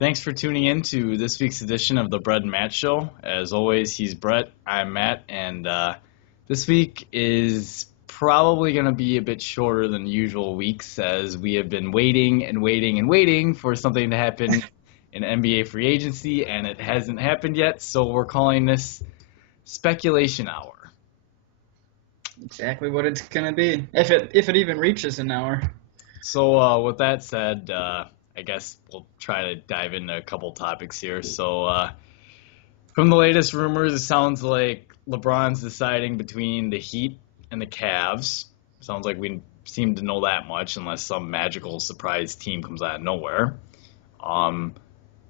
Thanks for tuning in to this week's edition of the Brett and Matt Show. As always, he's Brett, I'm Matt, and this week is probably going to be a bit shorter than usual weeks as we have been waiting and waiting and waiting for something to happen in NBA free agency, and it hasn't happened yet, so we're calling this Speculation Hour. Exactly what it's gonna be, if it even reaches an hour. So with that said, I guess we'll try to dive into a couple topics here. So from the latest rumors, it sounds like LeBron's deciding between the Heat and the Cavs. Sounds like we seem to know that much, unless some magical surprise team comes out of nowhere.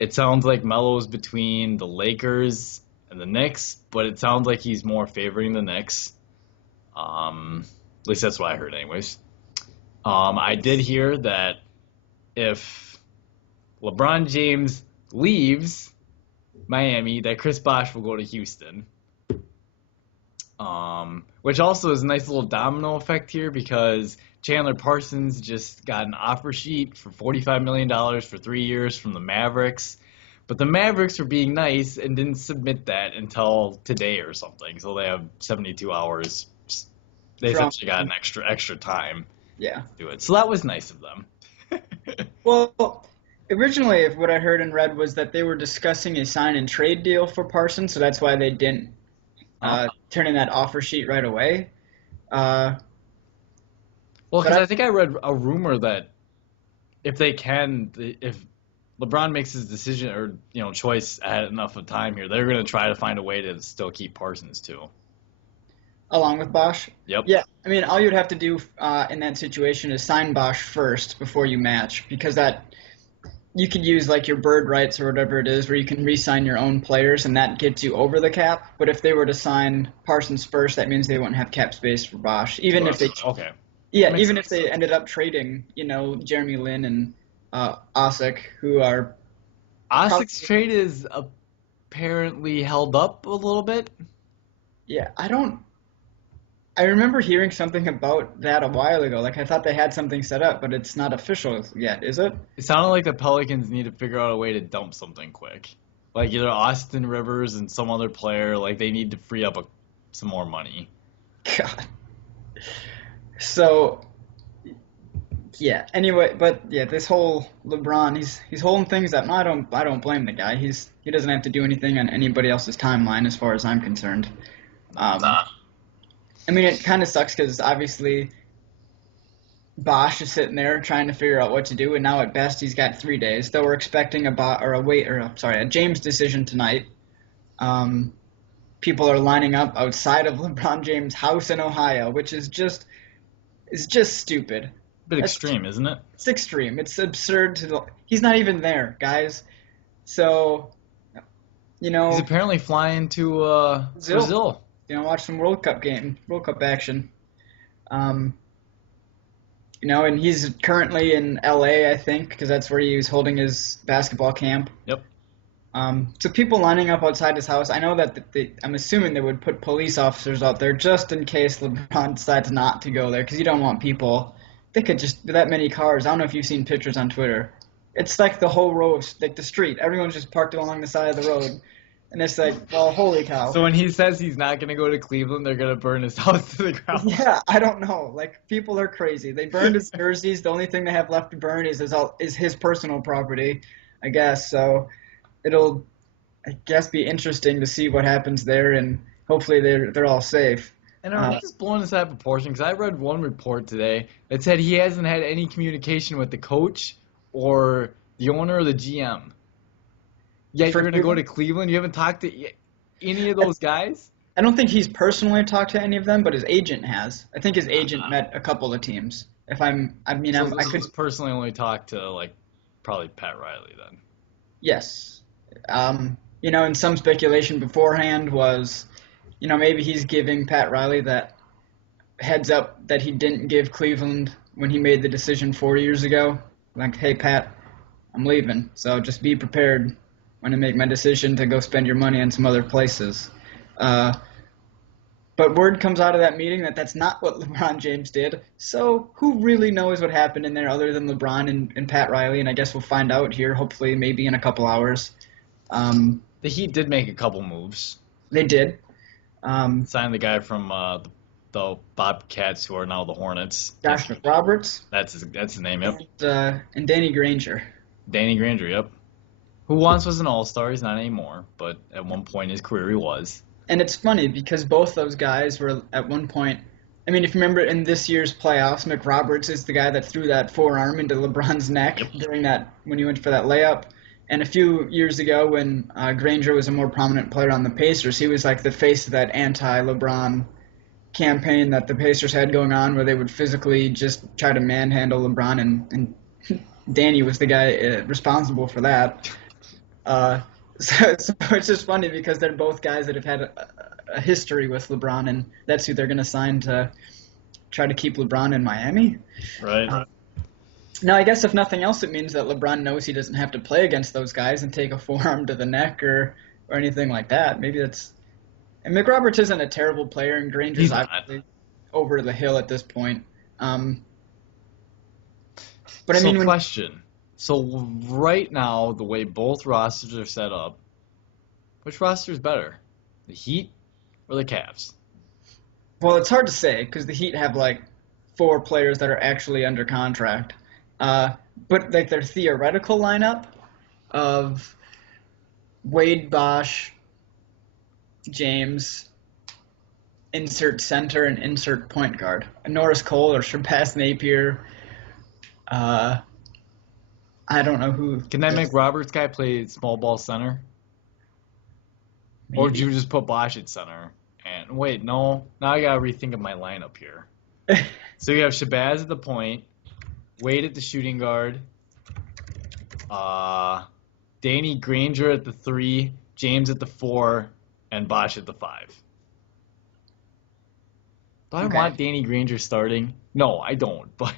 It sounds like Melo's between the Lakers and the Knicks, but it sounds like he's more favoring the Knicks. At least that's what I heard, anyways. I did hear that if LeBron James leaves Miami, that Chris Bosh will go to Houston. Which also is a nice little domino effect here because Chandler Parsons just got an offer sheet for $45 million for 3 years from the Mavericks. But the Mavericks were being nice and didn't submit that until today or something. So they have 72 hours. They essentially got an extra time Yeah. to do it. So that was nice of them. Well, originally, what I heard and read was that they were discussing a sign and trade deal for Parsons, so that's why they didn't turn in that offer sheet right away. Well, because I think I read a rumor that if LeBron makes his decision or choice ahead enough of time here, they're going to try to find a way to still keep Parsons too. Along with Bosh? Yep. Yeah, I mean, all you'd have to do in that situation is sign Bosh first before you match, because that you could use like your bird rights or whatever it is, where you can re-sign your own players, and that gets you over the cap. But if they were to sign Parsons first, that means they wouldn't have cap space for Bosh, even if they okay. Yeah, even if they ended up trading, Jeremy Lin and Osik, who are Osik's trade is apparently held up a little bit. Yeah, I remember hearing something about that a while ago. Like, I thought they had something set up, but it's not official yet, is it? It sounded like the Pelicans need to figure out a way to dump something quick. Like either Austin Rivers and some other player, like they need to free up some more money. God. So, yeah. Anyway, but yeah, this whole LeBron, he's holding things up. No, I don't blame the guy. He doesn't have to do anything on anybody else's timeline, as far as I'm concerned. I mean, it kind of sucks because obviously Bosh is sitting there trying to figure out what to do, and now at best he's got 3 days. Though we're expecting a James decision tonight. People are lining up outside of LeBron James' house in Ohio, which is just stupid. A bit extreme, isn't it? It's extreme. It's absurd he's not even there, guys. So, he's apparently flying to Brazil. Watch some World Cup action. And he's currently in LA, I think, because that's where he was holding his basketball camp. Yep. So people lining up outside his house, I know that I'm assuming they would put police officers out there just in case LeBron decides not to go there, because you don't want people. They could just that many cars. I don't know if you've seen pictures on Twitter. It's like the whole row of, like the street. Everyone's just parked along the side of the road. And it's like, well, holy cow. So when he says he's not going to go to Cleveland, they're going to burn his house to the ground. Yeah, I don't know. Like, people are crazy. They burned his jerseys. The only thing they have left to burn is his personal property, I guess. So it'll, I guess, be interesting to see what happens there, and hopefully they're all safe. And I'm just blowing this out of proportion because I read one report today that said he hasn't had any communication with the coach or the owner or the GM. Yeah, you're going to go to Cleveland? You haven't talked to any of those guys? I don't think he's personally talked to any of them, but his agent has. I think his agent met a couple of teams. I could personally only talk to, probably Pat Riley then. Yes. And some speculation beforehand was, maybe he's giving Pat Riley that heads up that he didn't give Cleveland when he made the decision 4 years ago. Like, hey, Pat, I'm leaving, so just be prepared when I make my decision to go spend your money in some other places. But word comes out of that meeting that that's not what LeBron James did. So who really knows what happened in there other than LeBron and Pat Riley? And I guess we'll find out here, hopefully, maybe in a couple hours. The Heat did make a couple moves. They did. Um, Signed the guy from the Bobcats, who are now the Hornets. Josh McRoberts That's his name. Yep. and Danny Granger. Danny Granger. Yep. Who once was an All-Star. He's not anymore, but at one point in his career he was. And it's funny because both those guys were at one point. I mean, if you remember in this year's playoffs, McRoberts is the guy that threw that forearm into LeBron's neck during that when he went for that layup. And a few years ago, when Granger was a more prominent player on the Pacers, he was like the face of that anti-LeBron campaign that the Pacers had going on, where they would physically just try to manhandle LeBron, and Danny was the guy responsible for that. So it's just funny because they're both guys that have had a history with LeBron, and that's who they're going to sign to try to keep LeBron in Miami. Right. Now, I guess if nothing else, it means that LeBron knows he doesn't have to play against those guys and take a forearm to the neck or anything like that. Maybe that's. And McRoberts isn't a terrible player, and Granger's obviously over the hill at this point. But I mean, question. So right now, the way both rosters are set up, which roster is better, the Heat or the Cavs? Well, it's hard to say because the Heat have like 4 players that are actually under contract. But like their theoretical lineup of Wade, Bosh, James, insert center and insert point guard, Norris Cole or Shabazz Napier. I don't know who. Can that McRoberts guy play small ball center? Maybe. Or did you just put Bosh at center? And wait, no. Now I gotta rethink of my lineup here. So you have Shabazz at the point, Wade at the shooting guard, Danny Granger at the 3, James at the 4, and Bosh at the 5. Do I want Danny Granger starting? No, I don't. But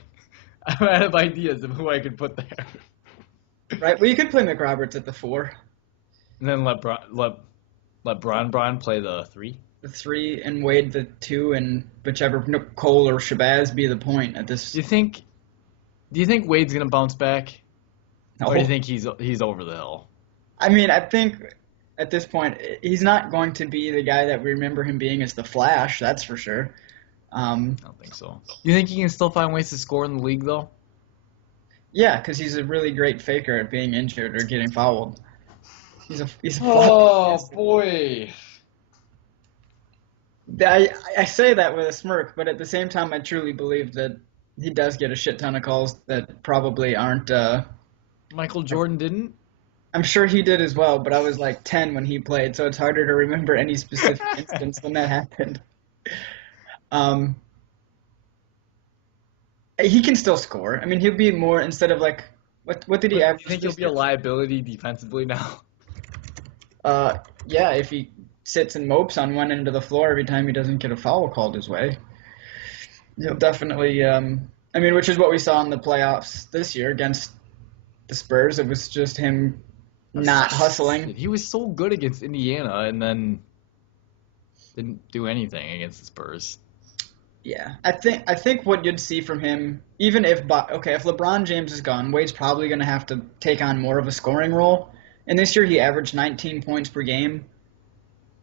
I have ideas of who I could put there. Right. Well, you could play McRoberts at the 4. And then let Bron play the 3. The 3 and Wade the 2, and whichever Cole or Shabazz be the point at this. Do you think Wade's gonna bounce back? No. Or do you think he's over the hill? I mean, I think at this point he's not going to be the guy that we remember him being as the Flash. That's for sure. I don't think so. You think he can still find ways to score in the league though? Yeah, because he's a really great faker at being injured or getting fouled. He's a Oh boy. I say that with a smirk, but at the same time, I truly believe that he does get a shit ton of calls that probably aren't. Michael Jordan didn't? I'm sure he did as well, but I was like 10 when he played, so it's harder to remember any specific instance when that happened. He can still score. I mean, he'll be more instead of like what did he average? You think he'll be a liability defensively now? Yeah, if he sits and mopes on one end of the floor every time he doesn't get a foul called his way, he'll definitely. I mean, which is what we saw in the playoffs this year against the Spurs. It was just him not hustling. He was so good against Indiana, and then didn't do anything against the Spurs. Yeah, I think what you'd see from him, even if LeBron James is gone, Wade's probably going to have to take on more of a scoring role. And this year he averaged 19 points per game,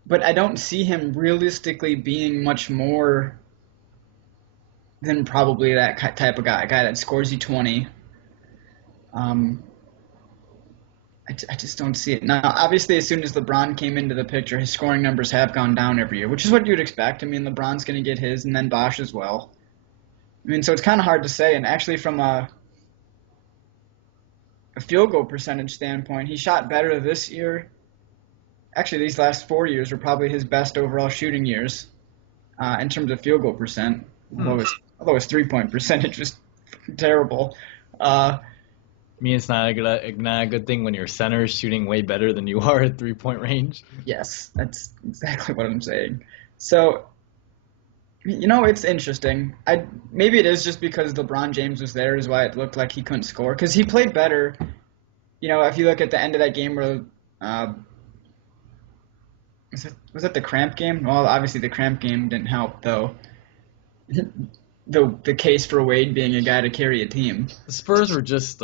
but I don't see him realistically being much more than probably that type of guy, a guy that scores you 20. I just don't see it. Now, obviously, as soon as LeBron came into the picture, his scoring numbers have gone down every year, which is what you'd expect. I mean, LeBron's going to get his, and then Bosh as well. I mean, so it's kind of hard to say. And actually, from a field goal percentage standpoint, he shot better this year. Actually, these last 4 years were probably his best overall shooting years in terms of field goal percent, although his three-point percentage was terrible. I mean, it's not a good thing when your center is shooting way better than you are at three-point range. Yes, that's exactly what I'm saying. So, it's interesting. Maybe it is just because LeBron James was there is why it looked like he couldn't score. Because he played better. If you look at the end of that game where Was it the cramp game? Well, obviously the cramp game didn't help though. The case for Wade being a guy to carry a team. The Spurs were just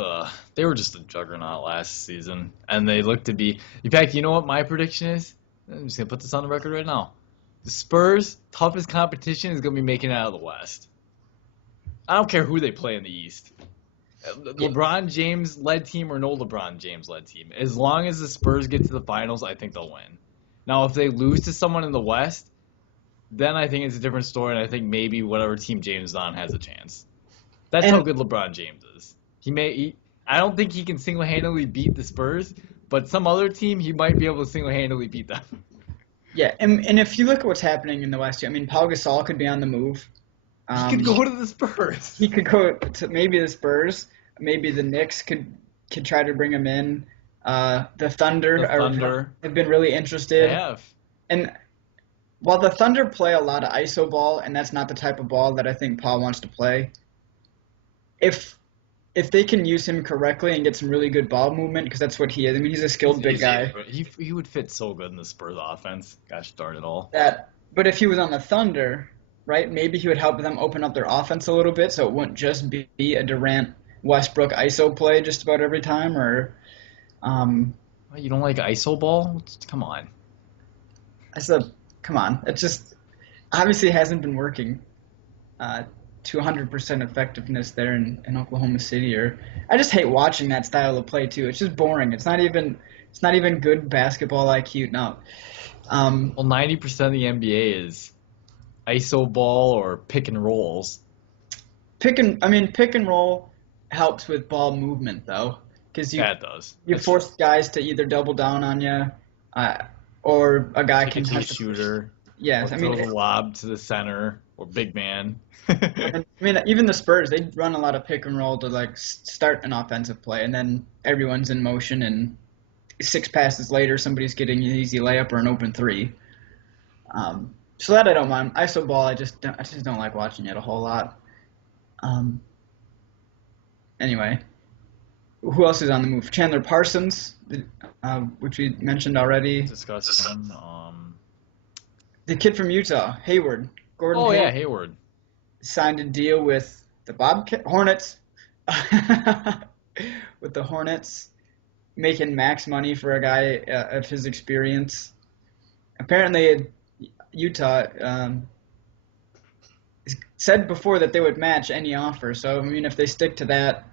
they were just a juggernaut last season, and they look to be. In fact, you know what my prediction is? I'm just gonna put this on the record right now. The Spurs' toughest competition is gonna be making it out of the West. I don't care who they play in the East. Yeah. LeBron James led team or no LeBron James led team. As long as the Spurs get to the finals, I think they'll win. Now, if they lose to someone in the West, then I think it's a different story, and I think maybe whatever team James is on has a chance. That's how And good LeBron James is. I don't think he can single-handedly beat the Spurs, but some other team he might be able to single-handedly beat them. yeah, and if you look at what's happening in the West, I mean, Paul Gasol could be on the move. He could go to the Spurs. He could go to maybe the Spurs, maybe the Knicks could try to bring him in. The Thunder, The Thunder. have been really They interested. have. And while the Thunder play a lot of iso ball, and that's not the type of ball that I think Paul wants to play, if they can use him correctly and get some really good ball movement, because that's what he is. I mean, he's a skilled big guy. He would fit so good in the Spurs offense. Gosh darn it all. But if he was on the Thunder, right, maybe he would help them open up their offense a little bit, so it wouldn't just be a Durant Westbrook iso play just about every time, or You don't like iso ball? Come on. I said, come on, it just obviously hasn't been working to 100% effectiveness there in Oklahoma City. Or I just hate watching that style of play too. It's just boring. It's not even good basketball IQ. No. Well, 90% of the NBA is iso ball or pick and rolls. Pick and roll helps with ball movement though, because Yeah, it does. you That's force guys to either double down on you, or a guy kick can it to a touch the shooter. Yes, Or I throw mean, the lob to the center or big man. even the Spurs, they run a lot of pick and roll to like start an offensive play, and then everyone's in motion, and 6 passes later, somebody's getting an easy layup or an open three. So that I don't mind. Iso ball, I just don't like watching it a whole lot. Um, anyway, who else is on the move? Chandler Parsons, which we mentioned already. Discuss him. The kid from Utah, Hayward, Gordon Oh yeah, Hayward, Hayward. signed a deal with the Hornets. With the Hornets, making max money for a guy of his experience. Apparently, Utah said before that they would match any offer. So I mean, if they stick to that,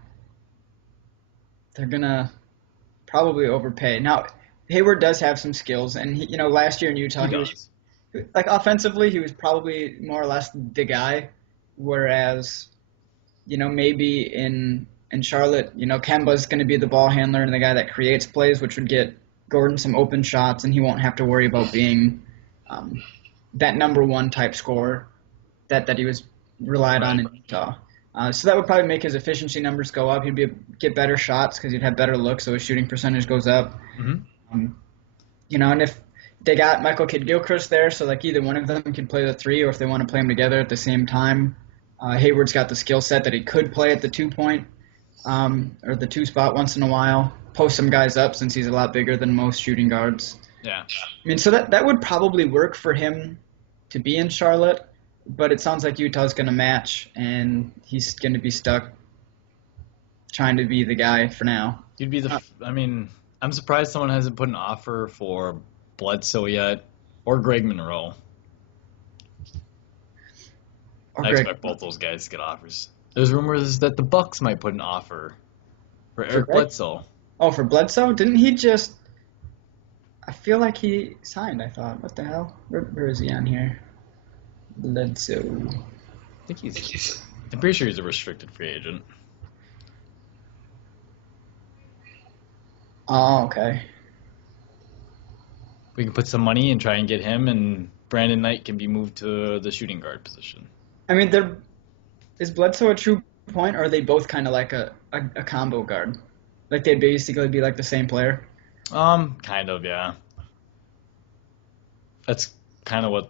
they're gonna probably overpay. Now, Hayward does have some skills, and last year in Utah, He he was does. like offensively, he was probably more or less the guy. Whereas, maybe in Charlotte, Kemba's going to be the ball handler and the guy that creates plays, which would get Gordon some open shots, and he won't have to worry about being that number one type scorer that he was relied on in Utah. So that would probably make his efficiency numbers go up. He'd get better shots because he'd have better looks, so his shooting percentage goes up. Mm-hmm. And if they got Michael Kidd-Gilchrist there, so like either one of them can play the three, or if they want to play them together at the same time. Hayward's got the skill set that he could play at the 2-point or the 2 spot once in a while, post some guys up since he's a lot bigger than most shooting guards. Yeah. I mean, so that would probably work for him to be in Charlotte, but it sounds like Utah's going to match, and he's going to be stuck trying to be the guy for now. You'd be I mean, I'm surprised someone hasn't put an offer for Bledsoe yet, or Greg Monroe. I expect both those guys to get offers. There's rumors that the Bucks might put an offer for Eric Bledsoe. Oh, for Bledsoe? Didn't he just... I feel like he signed, I thought. What the hell? Where is he on here? Bledsoe. I think I'm pretty sure he's a restricted free agent. Oh, okay. We can put some money and try and get him, and Brandon Knight can be moved to the shooting guard position. I mean, is Bledsoe a true point, or are they both kind of like a combo guard? Like they'd basically be like the same player? Kind of, yeah. That's kind of what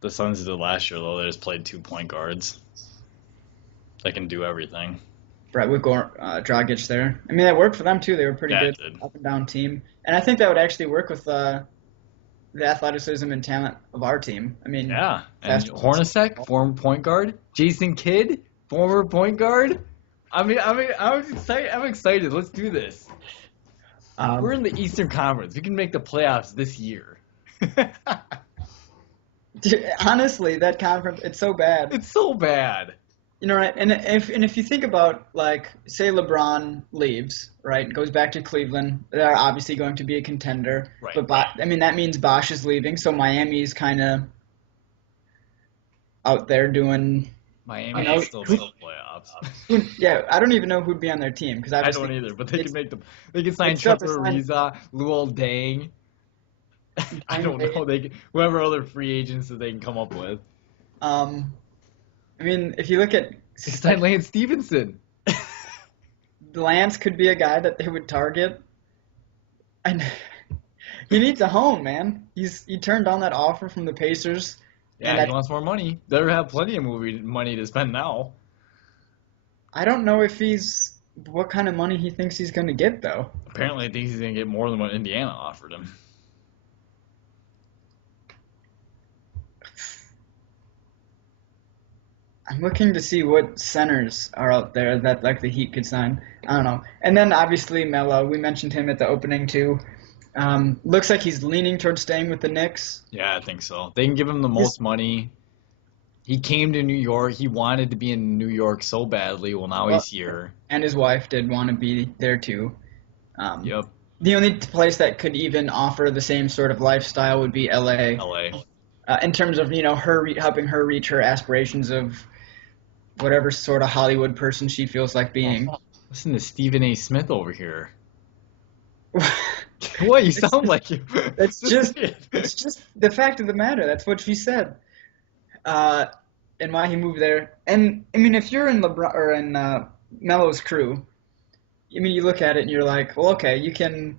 the Suns did last year, though. They just played 2-point guards. They can do everything. Right, with Dragic there. I mean, that worked for them, too. They were pretty good up and down team. And I think that would actually work with the athleticism and talent of our team. I mean, Yeah, and fast. Hornacek, former point guard. Jason Kidd, former point guard. I'm excited. I'm excited. Let's do this. We're in the Eastern Conference. We can make the playoffs this year. Dude, honestly, that conference, it's so bad. It's so bad. You know, right? And if you think about, like, say LeBron leaves, right, goes back to Cleveland, they're obviously going to be a contender. Right. But I mean, that means Bosh is leaving, so Miami's kind of out there doing. Miami can still make the playoffs. Yeah, I don't even know who'd be on their team because I don't either, but they can make them. They can sign Trevor Ariza, Luol Deng. I don't know. Whoever other free agents that they can come up with. I mean, if you look at They signed Lance Stevenson. Lance could be a guy that they would target, and he needs a home, man. He turned down that offer from the Pacers. Yeah, he wants more money. Better have plenty of money to spend now. I don't know what kind of money he thinks he's going to get, though. Apparently, I think he's going to get more than what Indiana offered him. I'm looking to see what centers are out there that like the Heat could sign. I don't know. And then obviously Melo, we mentioned him at the opening too. Looks like he's leaning towards staying with the Knicks. Yeah, I think so. They can give him the most money. He came to New York. He wanted to be in New York so badly. Well, now he's here. And his wife did want to be there too. Yep. The only place that could even offer the same sort of lifestyle would be LA. In terms of, her helping her reach her aspirations of whatever sort of Hollywood person she feels like being. Listen to Stephen A. Smith over here. What? You sound like you. It's just the fact of the matter. That's what she said. And why he moved there. And I mean, if you're in LeBron or in Melo's crew, I mean, you look at it and you're like, well, okay, you can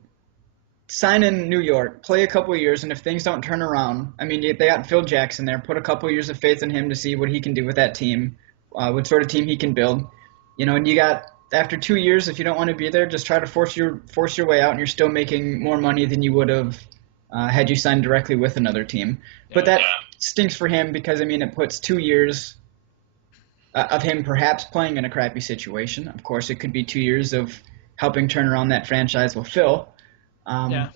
sign in New York, play a couple of years, and if things don't turn around, I mean, they got Phil Jackson there. Put a couple of years of faith in him to see what he can do with that team, what sort of team he can build. And you got after 2 years, if you don't want to be there, just try to force your way out, and you're still making more money than you would have had you signed directly with another team. But that stinks for him because, I mean, it puts 2 years of him perhaps playing in a crappy situation. Of course, it could be 2 years of helping turn around that franchise with Phil. And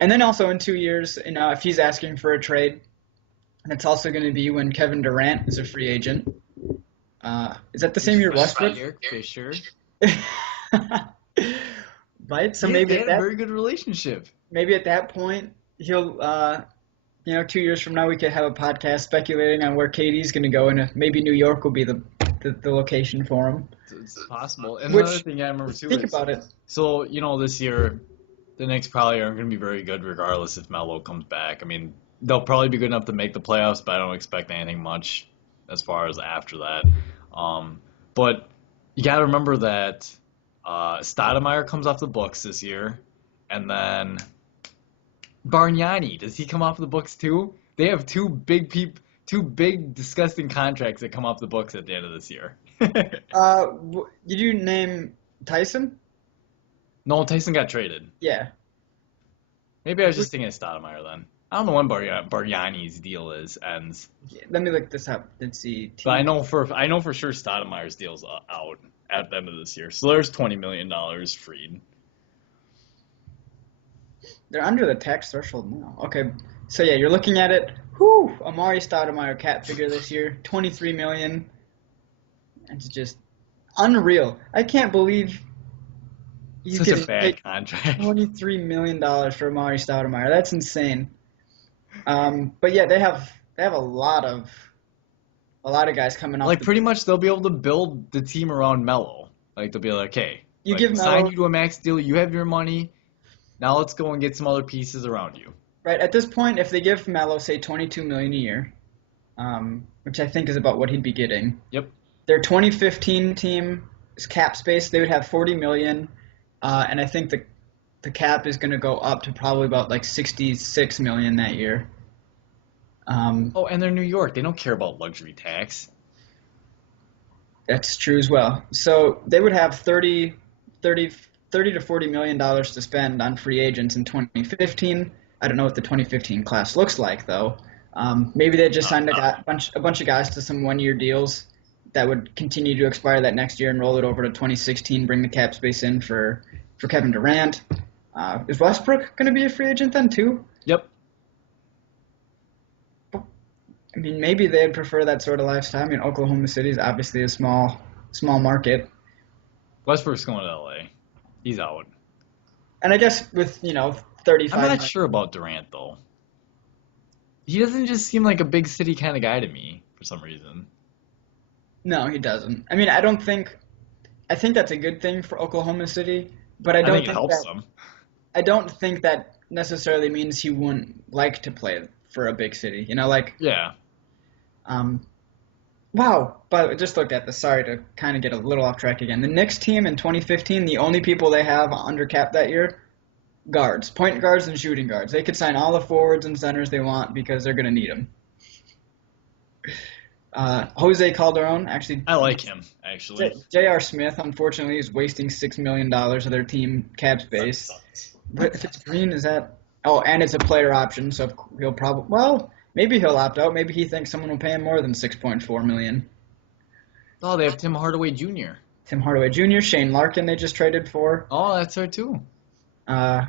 then also in 2 years, if he's asking for a trade, it's also going to be when Kevin Durant is a free agent. Is that the same year Westbrook? Fisher. Right? So maybe they had a very good relationship. Maybe at that point, he'll, 2 years from now, we could have a podcast speculating on where KD's going to go, and if maybe New York will be the location for him. It's possible. And another thing I remember too think about it. So, this year, the Knicks probably aren't going to be very good regardless if Melo comes back. I mean, they'll probably be good enough to make the playoffs, but I don't expect anything much as far as after that. But you got to remember that Stoudemire comes off the books this year, and then Bargnani, does he come off the books too? They have two big disgusting contracts that come off the books at the end of this year. Did you name Tyson? No, Tyson got traded. Yeah. Maybe I was just thinking of Stoudemire then. I don't know when Bargnani's deal ends. Let me look this up. Let's see. But I know for sure Stoudemire's deal's out at the end of this year. So there's $20 million freed. They're under the tax threshold now. Okay. So yeah, you're looking at it. Whew, Amari Stoudemire cap figure this year, $23 million. It's just unreal. I can't believe he's such getting a bad contract. $23 million for Amari Stoudemire. That's insane. But yeah, they have a lot of guys coming off. Like pretty much, they'll be able to build the team around Melo. Like they'll be like, okay, sign you to a max deal. You have your money. Now let's go and get some other pieces around you. Right at this point, if they give Melo say $22 million a year, which I think is about what he'd be getting. Yep. Their 2015 team is cap space. They would have $40 million, and I think the cap is going to go up to probably about like $66 million that year. And they're New York. They don't care about luxury tax. That's true as well. So they would have $30 to $40 million to spend on free agents in 2015, I don't know what the 2015 class looks like though. Maybe they just signed Uh, a bunch of guys to some 1 year deals that would continue to expire that next year and roll it over to 2016, bring the cap space in for Kevin Durant. Is Westbrook going to be a free agent then too? yep. I mean, maybe they'd prefer that sort of lifestyle. I mean, Oklahoma City is obviously a small market, Westbrook's going to LA. He's out. and I guess with I'm 35 not million. sure about Durant though. He doesn't just seem like a big city kind of guy to me for some reason. No, he doesn't. I mean, I don't think. I think that's a good thing for Oklahoma City, but I think it helps them. I don't think that necessarily means he wouldn't like to play for a big city. Yeah. Um, wow. But I just looked at this. Sorry to kind of get a little off track again. The Knicks team in 2015, the only people they have under cap that year, guards, point guards and shooting guards. They could sign all the forwards and centers they want because they're going to need them. Jose Calderon, actually, I like him, actually. J.R. Smith, unfortunately, is wasting $6 million of their team cap space. But if it's green, is that? Oh, and it's a player option, so he'll probably. Well, maybe he'll opt out. Maybe he thinks someone will pay him more than $6.4 million. Oh, they have Tim Hardaway Jr. Tim Hardaway Jr., Shane Larkin, they just traded for. Oh, that's right too. Uh,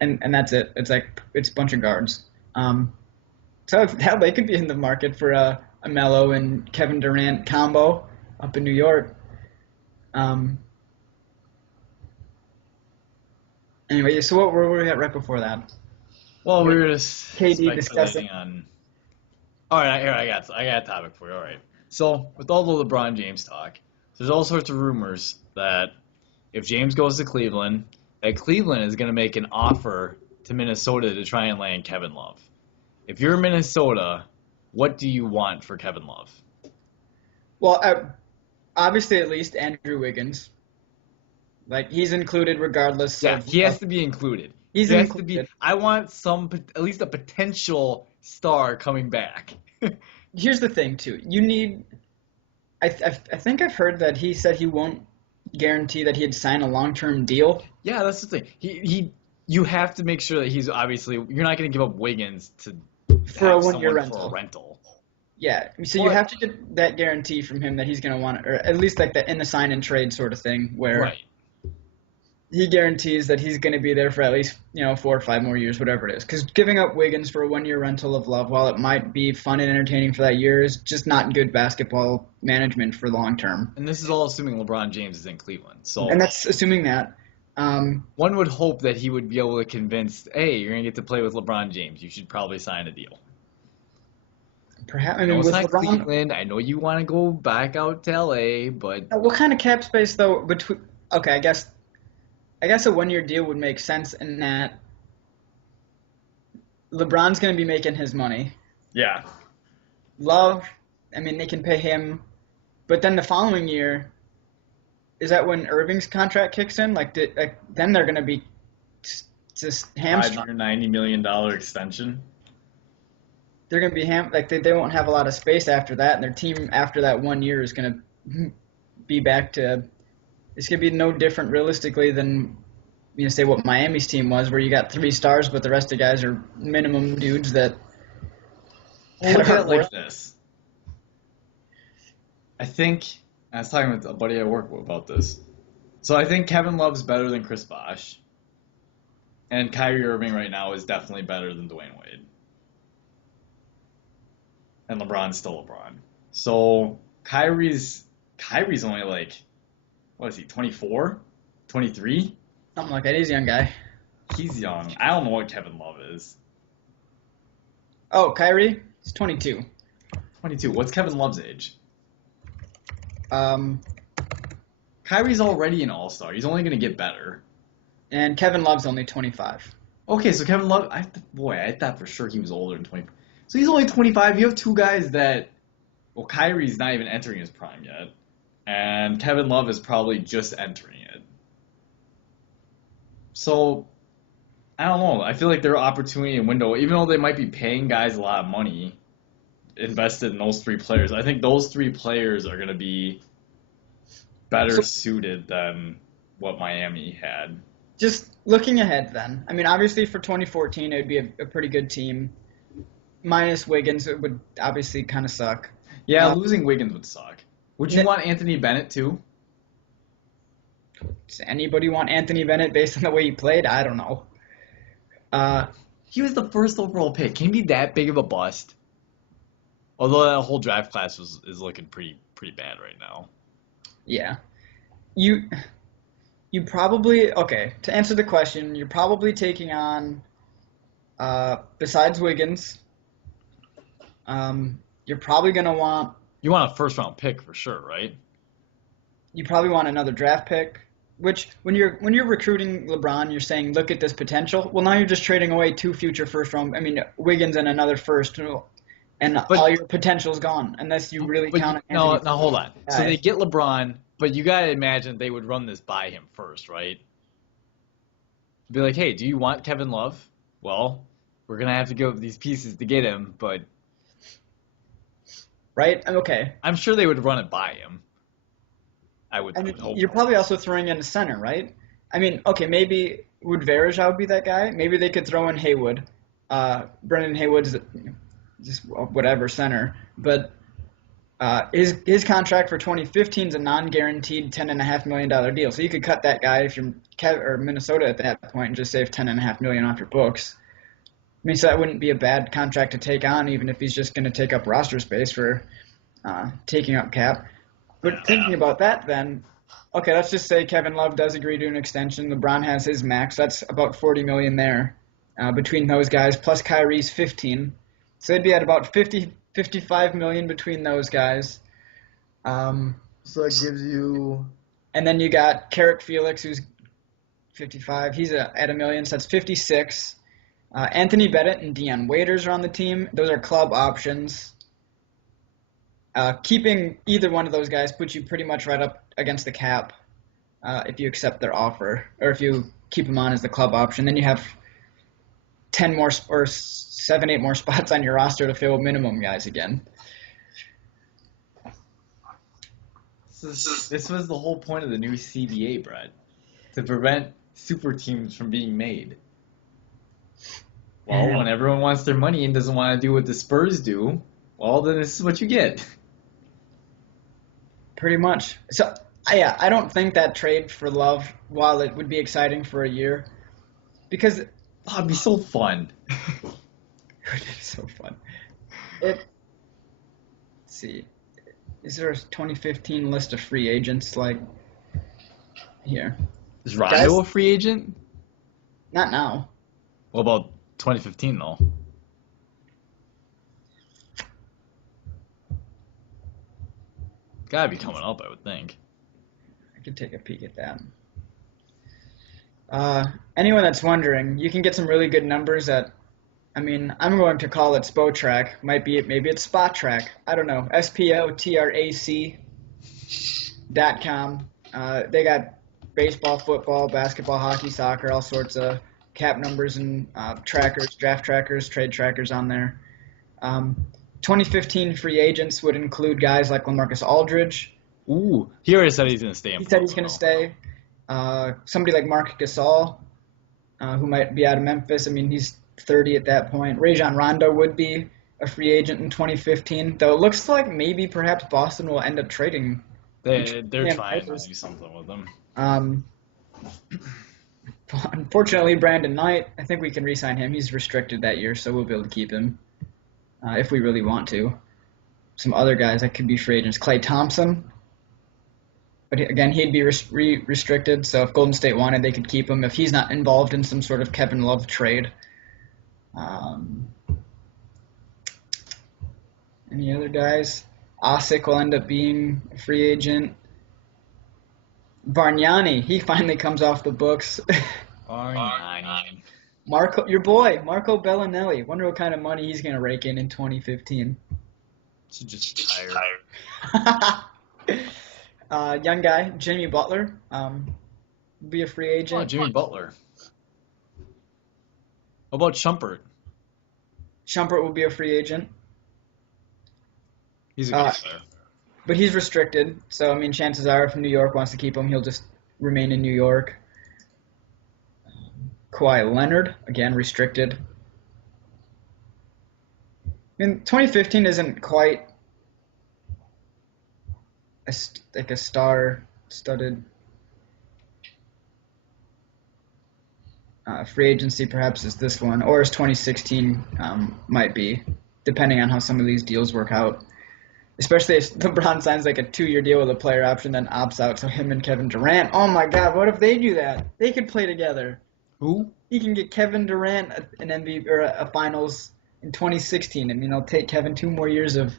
and that's it. It's a bunch of guards. So hell, they could be in the market for a Melo and Kevin Durant combo up in New York. Anyway, so what were we at right before that? Well, we were just KD discussing. speculating on. All right, here I got a topic for you. All right. So with all the LeBron James talk, there's all sorts of rumors that if James goes to Cleveland, that Cleveland is going to make an offer to Minnesota to try and land Kevin Love. If you're Minnesota, what do you want for Kevin Love? Well, obviously, at least Andrew Wiggins. Like, he's included regardless Yeah, of. he has to be included. He's He has to included. be. I want at least a potential star coming back. Here's the thing, too. You need. I think I've heard that he said he won't guarantee that he'd sign a long-term deal. Yeah, that's the thing. You have to make sure that he's obviously. You're not going to give up Wiggins to For a have 1 year someone for a rental. rental. Yeah, so you have to get that guarantee from him that he's going to want, or at least like the in the sign and trade sort of thing, where Right. he guarantees that he's going to be there for at least 4 or 5 more years, whatever it is. Because giving up Wiggins for a 1 year rental of Love, while it might be fun and entertaining for that year, is just not good basketball management for long term. And this is all assuming LeBron James is in Cleveland. So And that's assuming that. one would hope that he would be able to convince, hey, you're going to get to play with LeBron James. You should probably sign a deal. Perhaps I No, mean it's with not LeBron. Cleveland. I know you want to go back out to LA, but What kind of cap space though? Between okay, I guess a 1 year deal would make sense in that LeBron's going to be making his money. yeah. Love, I mean, they can pay him, but then the following year, is that when Irving's contract kicks in? Then they're going to be just hamstrung. $590 million extension. They're going to be they won't have a lot of space after that, and their team after that 1 year is going to be back to. It's going to be no different realistically than say what Miami's team was, where you got 3 stars, but the rest of the guys are minimum dudes that. Well, look at it like this. I was talking with a buddy I work with about this. So I think Kevin Love's better than Chris Bosh. And Kyrie Irving right now is definitely better than Dwayne Wade. And LeBron's still LeBron. So Kyrie's only like, what is he, 24? 23? Something like that. He's a young guy. He's young. I don't know what Kevin Love is. Oh, Kyrie? He's 22. 22. What's Kevin Love's age? Um, Kyrie's already an all-star. He's only going to get better. and Kevin Love's only 25. Okay, so Kevin Love, I thought for sure he was older than 20. So he's only 25. You have two guys that, well, Kyrie's not even entering his prime yet, and Kevin Love is probably just entering it. So, I don't know. I feel like their opportunity and window, even though they might be paying guys a lot of money invested in those 3 players, I think those 3 players are going to be better suited than what Miami had. Just looking ahead then. I mean, obviously for 2014, it would be a pretty good team. Minus Wiggins, it would obviously kind of suck. Yeah, Uh, losing Wiggins would suck. Would you want Anthony Bennett too? does anybody want Anthony Bennett based on the way he played? I don't know. Uh, He was the first overall pick. Can he be that big of a bust? Although that whole draft class is looking pretty bad right now. yeah. You you probably okay, to answer the question, you're probably taking on besides Wiggins, you're probably gonna want You want a first round pick for sure, right? you probably want another draft pick. Which when you're recruiting LeBron, you're saying look at this potential. Well, now you're just trading away two future first round. I mean Wiggins and another first, and all But your potential's gone unless you really but count on no, Anthony. now hold on. So Guy. they get LeBron, but you gotta imagine they would run this by him first, right? Be like, hey, do you want Kevin Love? Well, we're gonna have to go with these pieces to get him, but Right? Okay. I'm sure they would run it by him. I And would hope. you're probably also throwing in a center, right? I mean, okay, maybe would Varejao be that guy? Maybe they could throw in Haywood. Brendan Haywood's just whatever center, but his contract for 2015 is a non-guaranteed $10.5 million deal. So you could cut that guy if you're or Minnesota at that point and just save $10.5 million off your books. I mean, so that wouldn't be a bad contract to take on, even if he's just going to take up roster space for taking up cap. But thinking about that, then, okay, let's just say Kevin Love does agree to an extension. LeBron has his max. That's about $40 million there between those guys, plus Kyrie's 15. So they'd be at about 55 million between those guys. So that gives you. And then you got Carrick Felix, who's 55. He's at $1 million, so that's 56. Anthony Bennett and Deion Waiters are on the team. Those are club options. Keeping either one of those guys puts you pretty much right up against the cap if you accept their offer, or if you keep them on as the club option. Then you have 10 more or 7, 8 more spots on your roster to fill minimum guys again. This was the whole point of the new CBA, Brett, to prevent super teams from being made. Well, when everyone wants their money and doesn't want to do what the Spurs do, well, then this is what you get. Pretty much. So, yeah, I don't think that trade for Love, while it would be exciting for a year, because Oh, it'd be so fun. it would be so fun. Let's see. Is there a 2015 list of free agents? Like, here. Is Rondo a free agent? Not now. What about 2015, though? Gotta be coming up, I would think. I could take a peek at that. Anyone that's wondering, you can get some really good numbers at, I mean, I'm going to call it Spotrac. Maybe it's Spot Track. I don't know. SPOTRAC.com. They got baseball, football, basketball, hockey, soccer, all sorts of cap numbers and trackers, draft trackers, trade trackers on there. 2015 free agents would include guys like LaMarcus Aldridge. Ooh, he already said he's gonna stay in. He said he's going to stay. Somebody like Mark Gasol, who might be out of Memphis. I mean, he's 30 at that point. Rajon Rondo would be a free agent in 2015, though it looks like maybe perhaps Boston will end up trading. They're trying to do something with him. Unfortunately, Brandon Knight, I think we can re-sign him. He's restricted that year, so we'll be able to keep him if we really want to. Some other guys that could be free agents. Klay Thompson. But again, he'd be restricted, so if Golden State wanted, they could keep him if he's not involved in some sort of Kevin Love trade. Any other guys? Osik will end up being a free agent. Bargnani, he finally comes off the books. Bargnani. Your boy, Marco Bellinelli. Wonder what kind of money he's going to rake in 2015. Should just retire. Young guy, Jimmy Butler, be a free agent. Oh, Jimmy Butler. What about Shumpert? Shumpert will be a free agent. He's a good player. But he's restricted, so I mean, chances are if New York wants to keep him, he'll just remain in New York. Kawhi Leonard, again restricted. I mean, 2015 isn't quite like a star-studded free agency. Perhaps is this one, or is 2016 might be, depending on how some of these deals work out. Especially if LeBron signs like a 2-year deal with a player option, then opts out. So him and Kevin Durant. Oh my God, what if they do that? They could play together. Who? He can get Kevin Durant an MVP or a Finals in 2016. I mean, it'll take Kevin 2 more years of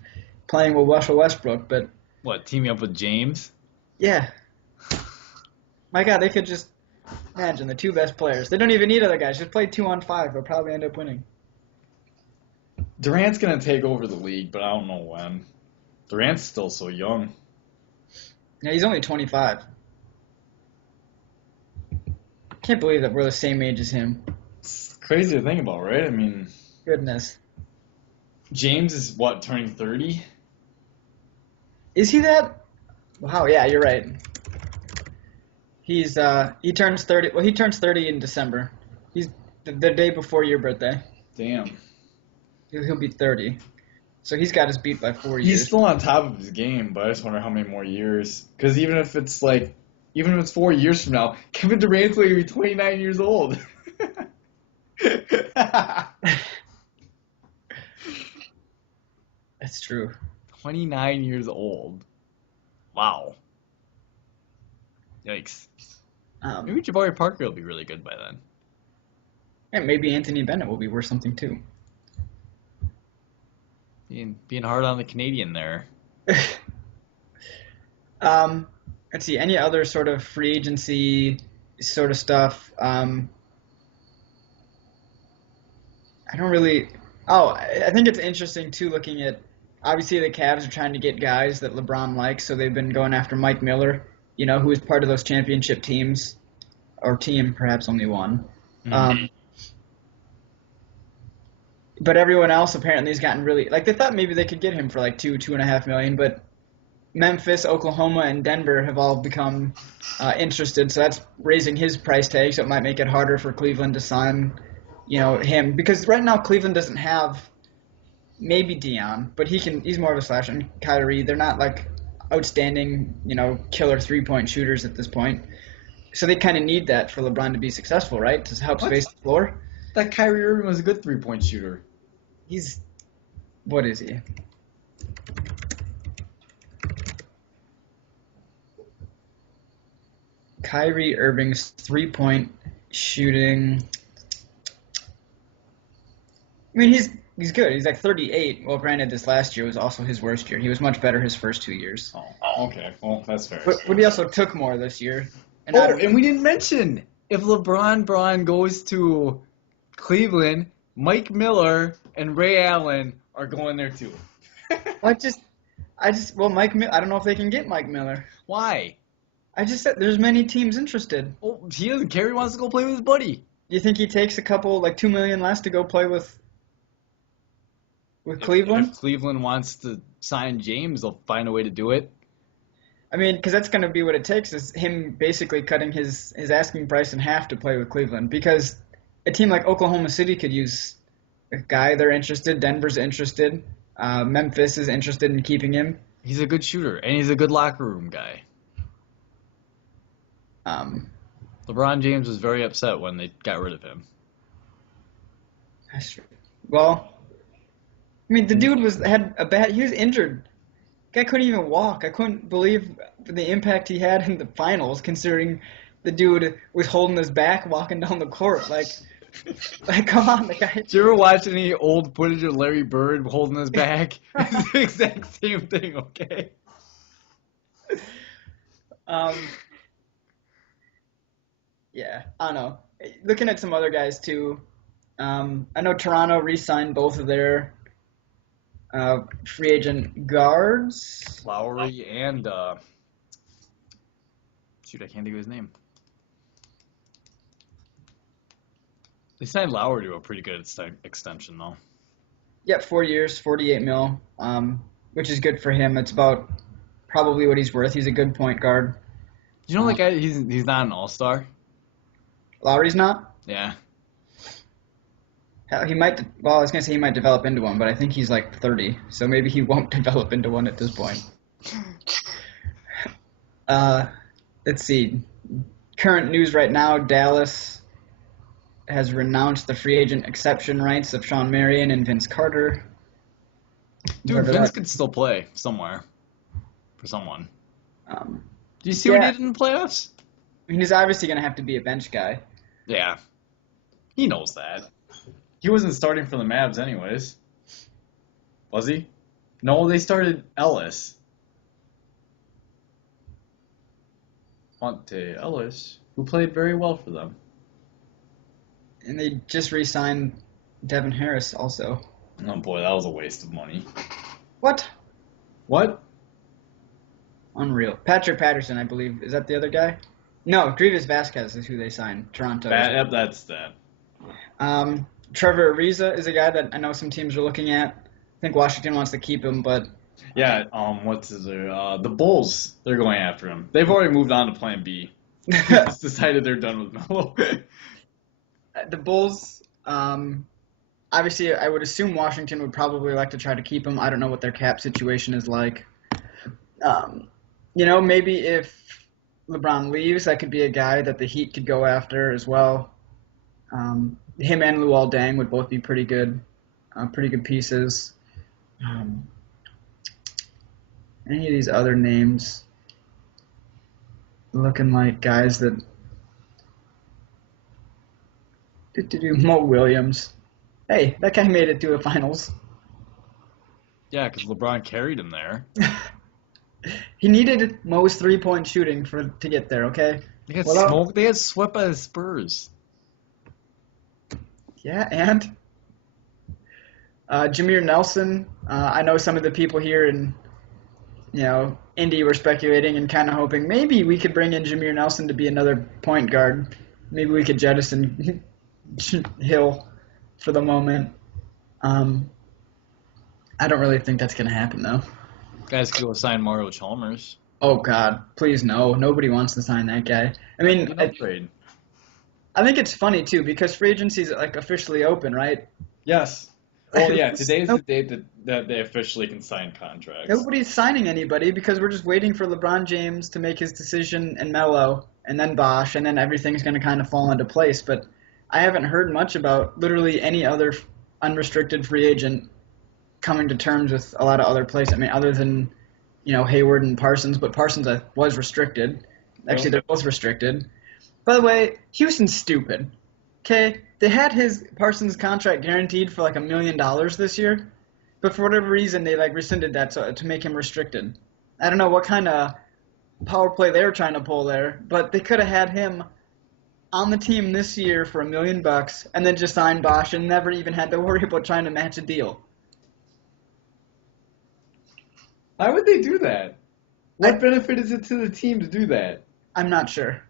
playing with Russell Westbrook, but What, teaming up with James? yeah. My God, they could just imagine the 2 best players. They don't even need other guys. Just play 2-on-5. They'll probably end up winning. Durant's going to take over the league, but I don't know when. Durant's still so young. Yeah, he's only 25. Can't believe that we're the same age as him. It's crazy to think about, right? I mean, Goodness. James is, what, turning 30? Is he that? Wow, yeah, you're right. He turns 30. Well, he turns 30 in December. He's the day before your birthday. Damn. He'll be 30. So he's got us beat by 4 years. He's still on top of his game, but I just wonder how many more years. Because even if it's 4 years from now, Kevin Durant's going to be 29 years old. That's true. 29 years old. Wow. Yikes. Maybe Jabari Parker will be really good by then. And maybe Anthony Bennett will be worth something too. Being hard on the Canadian there. Let's see, any other sort of free agency sort of stuff. I don't really. Oh, I think it's interesting too. Looking at obviously the Cavs are trying to get guys that LeBron likes, so they've been going after Mike Miller, who was part of those championship teams, or team perhaps only one. Mm-hmm. But everyone else apparently has gotten really they thought maybe they could get him for like $2.5 million, but Memphis, Oklahoma, and Denver have all become interested, so that's raising his price tag. So it might make it harder for Cleveland to sign, him, because right now Cleveland doesn't have maybe Dion, but he's more of a slasher, and Kyrie. They're not like outstanding, killer 3-point shooters at this point. So they kind of need that for LeBron to be successful, right? To help space the floor. That Kyrie Irving was a good 3-point shooter. What is he? Kyrie Irving's 3-point shooting. I mean, he's good. He's like 38. Well, granted, this last year was also his worst year. He was much better his first 2 years. Oh, okay. Well, that's fair. But he also took more this year. And we didn't mention, if LeBron goes to Cleveland, Mike Miller and Ray Allen are going there too. Mike Miller, I don't know if they can get Mike Miller. Why? I just said there's many teams interested. Well, he doesn't care. He wants to go play with his buddy. You think he takes a couple, $2 million less to go play with Cleveland? If Cleveland wants to sign James, they'll find a way to do it. I mean, because that's going to be what it takes, is him basically cutting his asking price in half to play with Cleveland. Because a team like Oklahoma City could use a guy. They're interested. Denver's interested. Memphis is interested in keeping him. He's a good shooter, and he's a good locker room guy. LeBron James was very upset when they got rid of him. That's true. Well, I mean, the dude he was injured. Guy couldn't even walk. I couldn't believe the impact he had in the finals, considering the dude was holding his back walking down the court. Come on, the guy. Did you ever watch any old footage of Larry Bird holding his back? It's the exact same thing, okay? Yeah, I don't know. Looking at some other guys, too. I know Toronto re-signed both of their free agent guards. Lowry and, shoot, I can't think of his name. They signed Lowry to a pretty good extension, though. Yep, 4 years, $48 million, which is good for him. It's about probably what he's worth. He's a good point guard. You know that guy, he's not an all-star? Lowry's not? Yeah. Hell, he might. Well, I was gonna say he might develop into one, but I think he's like 30, so maybe he won't develop into one at this point. Uh, let's see. Current news right now: Dallas has renounced the free agent exception rights of Sean Marion and Vince Carter. Dude, Whoever Vince that. could still play somewhere for someone. Um, Do you see what he yeah, did in the playoffs? I mean, he's obviously gonna have to be a bench guy. Yeah, he knows that. He wasn't starting for the Mavs anyways. Was he? No, they started Ellis. Monte Ellis, who played very well for them. And they just re-signed Devin Harris also. Oh boy, that was a waste of money. What? What? Unreal. Patrick Patterson, I believe. Is that the other guy? No, Grievous Vasquez is who they signed. Toronto. Yep, that's that. Trevor Ariza is a guy that I know some teams are looking at. I think Washington wants to keep him, but Yeah, what's his the Bulls, they're going after him. They've already moved on to plan B. Just decided they're done with Melo. the Bulls, obviously, I would assume Washington would probably like to try to keep him. I don't know what their cap situation is like. Maybe if LeBron leaves, that could be a guy that the Heat could go after as well. Him and Luol Deng would both be pretty good pieces. Any of these other names looking like guys that Mo Williams. Hey, that guy made it to the finals. Yeah, because LeBron carried him there. He needed Mo's 3-point shooting to get there, okay? They got What up? smoked. They got swept by the Spurs. Yeah, and Jameer Nelson. I know some of the people here in Indy were speculating and kind of hoping maybe we could bring in Jameer Nelson to be another point guard. Maybe we could jettison Hill for the moment. I don't really think that's going to happen, though. Guys could go sign Mario Chalmers. Oh, God. Please, no. Nobody wants to sign that guy. I mean, Trade. I think it's funny, too, because free agency's officially open, right? Yes. Well, yeah, today's the date that they officially can sign contracts. Nobody's signing anybody because we're just waiting for LeBron James to make his decision and Melo, and then Bosh, and then everything's going to kind of fall into place. But I haven't heard much about literally any other unrestricted free agent coming to terms with a lot of other places. I mean, other than, Hayward and Parsons, but Parsons was restricted. Actually, they're both restricted. By the way, Houston's stupid. Okay? They had his Parsons contract guaranteed for $1 million this year, but for whatever reason, they rescinded that to make him restricted. I don't know what kind of power play they were trying to pull there, but they could have had him on the team this year for $1 million and then just signed Bosh and never even had to worry about trying to match a deal. Why would they do that? What benefit is it to the team to do that? I'm not sure.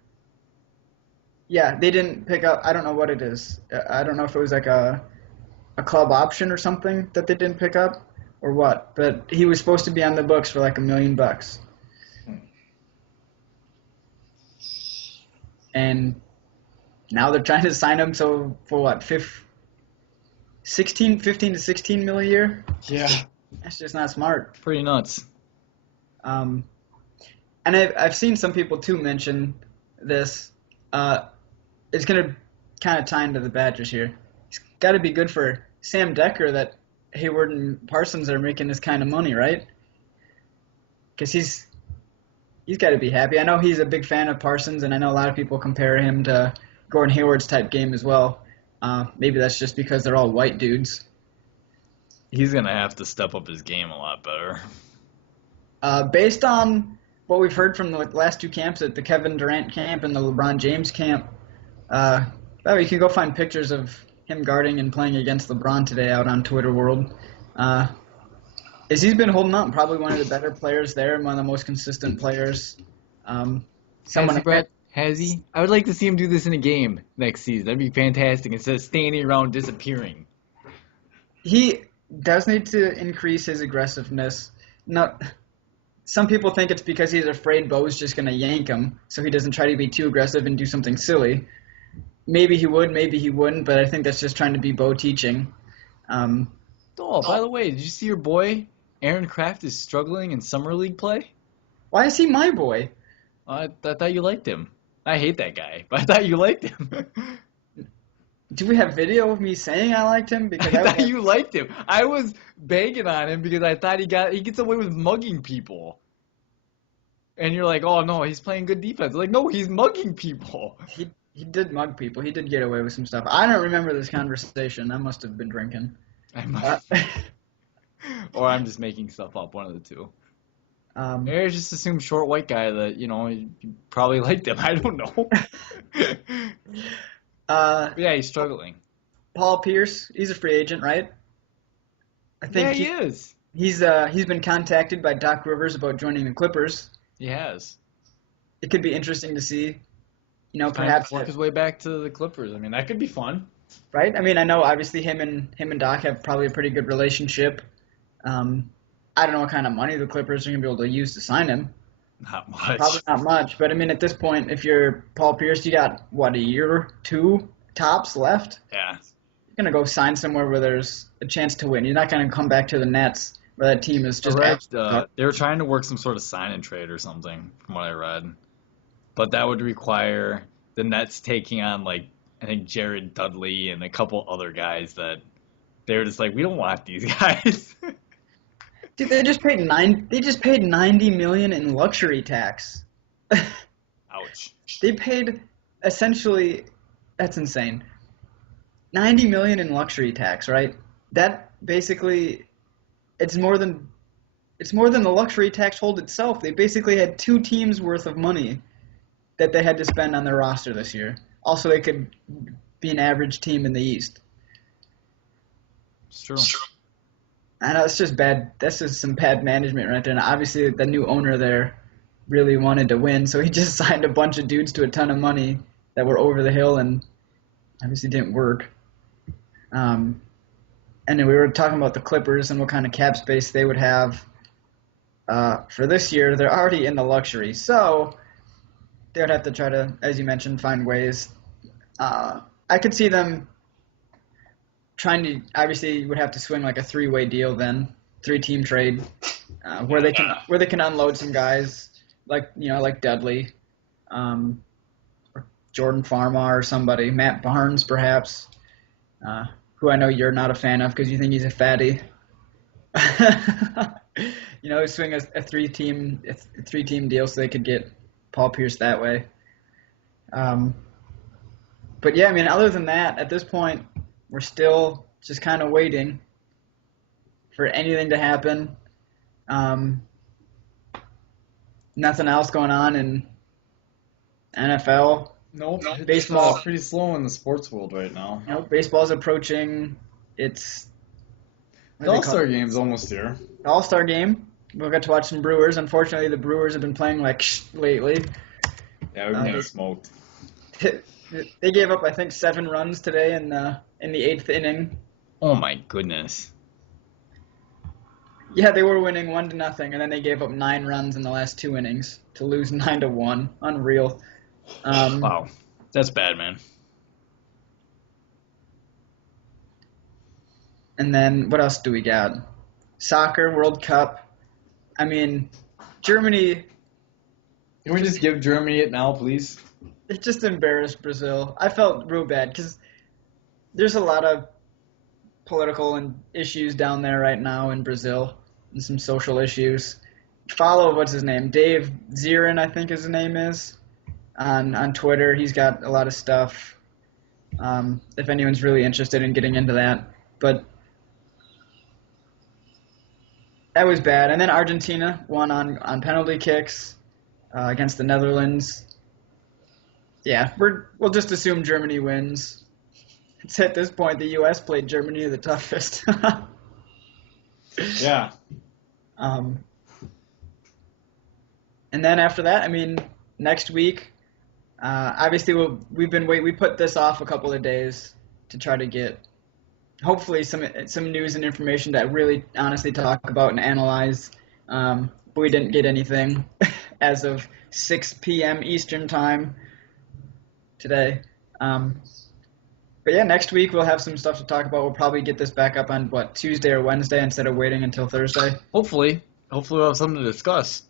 Yeah, they didn't pick up. I don't know what it is. I don't know if it was a club option or something that they didn't pick up or what. But he was supposed to be on the books for $1 million. And now they're trying to sign him for what, 15 to 16 mil a year? Yeah. That's just not smart. Pretty nuts. And I've seen some people too mention this. It's going to kind of tie into the Badgers here. It's got to be good for Sam Decker that Hayward and Parsons are making this kind of money, right? Because he's got to be happy. I know he's a big fan of Parsons, and I know a lot of people compare him to Gordon Hayward's type game as well. Maybe that's just because they're all white dudes. He's going to have to step up his game a lot better. Based on what we've heard from the last two camps, at the Kevin Durant camp and the LeBron James camp, you can go find pictures of him guarding and playing against LeBron today out on Twitter World. He's been holding up, probably one of the better players there, and one of the most consistent players. Has he? I would like to see him do this in a game next season. That'd be fantastic instead of standing around disappearing. He does need to increase his aggressiveness. No, some people think it's because he's afraid Bo's just going to yank him, so he doesn't try to be too aggressive and do something silly. maybe he would, maybe he wouldn't, but I think that's just trying to be Bo teaching. Um, Oh, by the way, did you see your boy Aaron Kraft is struggling in summer league play? why is he my boy? I thought you liked him. I hate that guy, but I thought you liked him. Do we have video of me saying I liked him? I Because I would thought have. you liked him. I was banging on him because I thought he gets away with mugging people. And you're like, oh no, he's playing good defense. Like, no, he's mugging people. He did mug people. He did get away with some stuff. I don't remember this conversation. I must have been drinking. I'm, Uh, or I'm just making stuff up, one of the two. um, Maybe I just assume short white guy that, you probably liked him. I don't know. uh, But yeah, he's struggling. Paul Pierce, he's a free agent, right? I Yeah, think he is. he's been contacted by Doc Rivers about joining the Clippers. He has. It could be interesting to see, He's trying perhaps to work his way back to the Clippers. I mean, that could be fun. right? I mean, I know obviously him and Doc have probably a pretty good relationship. Um, I don't know what kind of money the Clippers are gonna be able to use to sign him. Not Probably much. not much, but I mean, at this point, if you're Paul Pierce, you got what, a year, two tops left. Yeah. You're gonna go sign somewhere where there's a chance to win. You're not gonna come back to the Nets where that team is I just read absolute. they were trying to work some sort of sign and trade or something, from what I read. But that would require the Nets taking on, like, I think Jared Dudley and a couple other guys that they were just like, we don't want these guys. Dude, they just paid 90 million in luxury tax. Ouch. They paid essentially, that's insane. 90 million in luxury tax, right? That basically it's more than the luxury tax hold itself. They basically had two teams worth of money that they had to spend on their roster this year. Also, they could be an average team in the East. It's true. I know it's just bad. That's just some bad management right there. And obviously, the new owner there really wanted to win, so he just signed a bunch of dudes to a ton of money that were over the hill, and obviously didn't work. And then we were talking about the Clippers and what kind of cap space they would have for this year. They're already in the luxury, so they would have to try to, as you mentioned, find ways. I could see them trying to. Obviously, you would have to swing like a three-way deal then, three-team trade, where they can unload some guys like Dudley, or Jordan Farmar or somebody, Matt Barnes perhaps, who I know you're not a fan of because you think he's a fatty. Swing a three-team deal so they could get Paul Pierce that way. But yeah, I mean, other than that, at this point, we're still just kind of waiting for anything to happen. Nothing else going on in NFL. Nope. Baseball. It's pretty slow in the sports world right now. Baseball's approaching its The All-Star game's almost here. All-Star game. We'll get to watch some Brewers. Unfortunately, the Brewers have been playing like lately. Yeah, we've been getting smoked. They gave up, I think, 7 runs today in the 8th inning. Oh my goodness. Yeah, they were winning 1-0, and then they gave up 9 runs in the last 2 innings to lose 9-1. Unreal. Wow. That's bad, man. And then what else do we got? Soccer, World Cup. I mean, Germany. Can we just give Germany it now, please? It just embarrassed Brazil. I felt real bad because there's a lot of political and issues down there right now in Brazil and some social issues. Follow, what's his name? Dave Zirin, I think his name is, on Twitter. He's got a lot of stuff, if anyone's really interested in getting into that. But that was bad. And then Argentina won on penalty kicks against the Netherlands. Yeah, we'll just assume Germany wins. It's at this point the U.S. played Germany the toughest. Yeah. And then after that, I mean, next week, obviously we put this off a couple of days to try to get hopefully some news and information to really honestly talk about and analyze. But we didn't get anything as of 6 p.m. Eastern time today. Um, but yeah, next week we'll have some stuff to talk about. We'll probably get this back up on what, Tuesday or Wednesday instead of waiting until Thursday. Hopefully, we'll have something to discuss.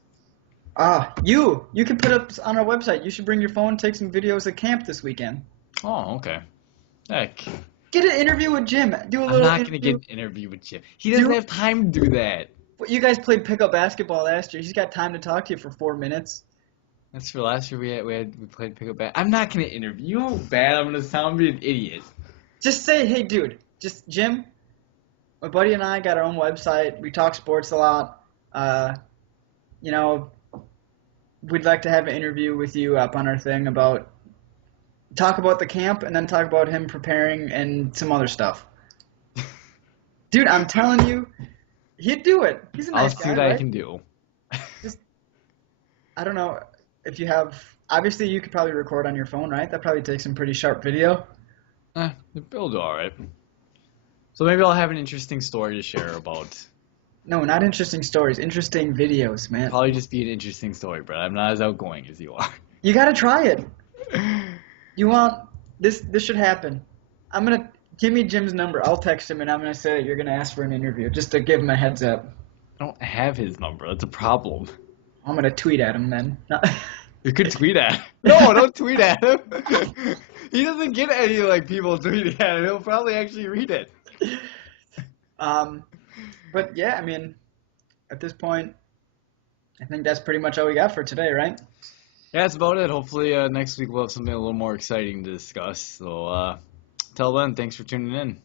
You can put up on our website. You should bring your phone and take some videos at camp this weekend. Oh, okay. Heck, Get an interview with Jim. Do a I'm little not gonna get interview. an interview with Jim. He doesn't have time to do that. You guys played pickup basketball last year. He's got time to talk to you for 4 minutes. That's for last year. We played pickup bat. I'm not gonna interview. You know how bad I'm gonna sound? Be an idiot. Just say, hey, dude. Just Jim. My buddy and I got our own website. We talk sports a lot. You know, we'd like to have an interview with you up on our thing talk about the camp and then talk about him preparing and some other stuff. Dude, I'm telling you, he'd do it. He's a I'll nice see guy, what right? I can do. I don't know if you have. Obviously, you could probably record on your phone, right? That probably takes some pretty sharp video. It'll do all right. So maybe I'll have an interesting story to share about. No, not interesting stories. Interesting videos, man. Probably just be an interesting story, but I'm not as outgoing as you are. You gotta try it. You want this? This should happen. Give me Jim's number. I'll text him and I'm gonna say that you're gonna ask for an interview, just to give him a heads up. I don't have his number. That's a problem. I'm gonna tweet at him then. You could tweet at him. No, don't tweet at him. He doesn't get any people tweeting at him. He'll probably actually read it. But yeah, I mean, at this point, I think that's pretty much all we got for today, right? Yeah, that's about it. Hopefully next week we'll have something a little more exciting to discuss. So till then, thanks for tuning in.